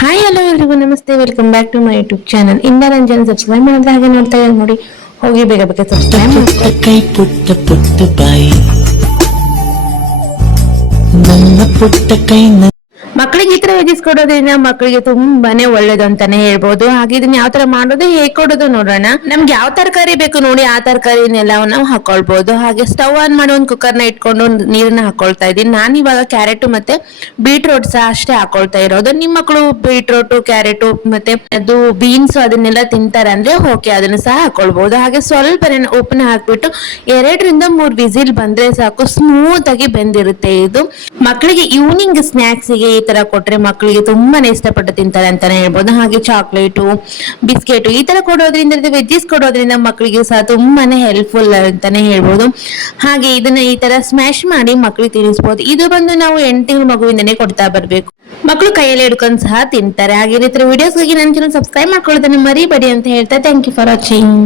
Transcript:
Hi hello ಎಲ್ರಿಗೂ ನಮಸ್ತೆ, welcome back to my YouTube channel. ಇನ್ನ ನನ್ನ ಚಾನಲ್ ಸಬ್ಸ್ಕ್ರೈಬ್ ಮಾಡಿದ್ರೆ ಹಾಗೆ ನೋಡ್ತಾ ಇದ್ದಾರೆ ನೋಡಿ, ಹೋಗಿ ಬೇಗ ಬೇಗ ಸಬ್ಸ್ಕ್ರೈಬ್ ಮಾಡ್ಕೊಳ್ಳಿ. ಕೈ ಪುಟ್ಟ ಪುಟ್ಟ ಬಾಯಿ ನನ್ನ ಪುಟ್ಟ ಕೈ ಮಕ್ಕಳಿಗೆ ಈ ತರ ಕೊಡೋದ್ರಿಂದ ಮಕ್ಕಳಿಗೆ ತುಂಬಾನೇ ಒಳ್ಳೇದು ಅಂತಾನೆ ಹೇಳ್ಬೋದು. ಹಾಗೆ ಇದನ್ನ ಯಾವ ತರ ಮಾಡೋದು, ಹೇಗ್ ಕೊಡೋದು ನೋಡೋಣ. ನಮ್ಗೆ ಯಾವ ತರಕಾರಿ ಬೇಕು ನೋಡಿ ಆ ತರಕಾರಿನೆಲ್ಲ ನಾವು ಹಾಕೊಳ್ಬಹುದು. ಹಾಗೆ ಸ್ಟವ್ ಆನ್ ಮಾಡಿ ಒಂದು ಕುಕ್ಕರ್ ನ ಇಟ್ಕೊಂಡು ನೀರನ್ನ ಹಾಕೊಳ್ತಾ ಇದ್ದೀನಿ. ನಾನು ಇವಾಗ ಕ್ಯಾರೆಟ್ ಮತ್ತೆ ಬೀಟ್ರೂಟ್ ಸಹ ಅಷ್ಟೇ ಹಾಕೊಳ್ತಾ ಇರೋದು. ನಿಮ್ ಮಕ್ಕಳು ಬೀಟ್ರೂಟ್, ಕ್ಯಾರೆಟ್ ಮತ್ತೆ ಅದು ಬೀನ್ಸ್ ಅದನ್ನೆಲ್ಲ ತಿಂತಾರೆ ಅಂದ್ರೆ ಓಕೆ, ಅದನ್ನ ಸಹ ಹಾಕೊಳ್ಬಹುದು. ಹಾಗೆ ಸ್ವಲ್ಪ ಉಪ್ಪನ್ನ ಹಾಕ್ಬಿಟ್ಟು 2-3 ವಿಸಿಲ್ ಬಂದ್ರೆ ಸಾಕು, ಸ್ಮೂತ್ ಆಗಿ ಬೆಂದಿರುತ್ತೆ. ಇದು ಮಕ್ಕಳಿಗೆ ಈವ್ನಿಂಗ್ ಸ್ನಾಕ್ಸ್ ಗೆ ಈ ತರ ಕೊಟ್ರೆ ಮಕ್ಕಳಿಗೆ ತುಂಬಾನೇ ಇಷ್ಟಪಟ್ಟು ತಿಂತಾರೆ ಅಂತಾನೆ ಹೇಳ್ಬೋದು. ಹಾಗೆ ಚಾಕ್ಲೇಟು, ಬಿಸ್ಕೆಟ್ ಈ ತರ ಕೊಡೋದ್ರಿಂದ, ವೆಜ್ಜಸ್ ಕೊಡೋದ್ರಿಂದ ಮಕ್ಕಳಿಗೆ ಸಹ ತುಂಬಾನೇ ಹೆಲ್ಪ್ಫುಲ್ ಅಂತಾನೆ ಹೇಳ್ಬೋದು. ಹಾಗೆ ಇದನ್ನ ಈ ತರ ಸ್ಮ್ಯಾಶ್ ಮಾಡಿ ಮಕ್ಕಳಿಗೆ ತಿನ್ನಿಸಬಹುದು. ಇದು ಬಂದು ನಾವು 8 ತಿಂಗಳ ಮಗುವಿಂದನೇ ಕೊಡ್ತಾ ಬರ್ಬೇಕು. ಮಕ್ಕಳು ಕೈಯಲ್ಲಿ ಹಿಡ್ಕೊಂಡು ಸಹ ತಿಂತಾರೆ. ಹಾಗೆ ಈ ತರ ವಿಡಿಯೋಸ್ಗಾಗಿ ನನ್ನ ಚಾನಲ್ ಸಬ್ಸ್ಕ್ರೈಬ್ ಮಾಡ್ಕೊಳ್ಳೋದನ್ನ ಮರಿಬೇಡಿ ಅಂತ ಹೇಳ್ತಾ ಥ್ಯಾಂಕ್ ಯು ಫಾರ್ ವಾಚಿಂಗ್.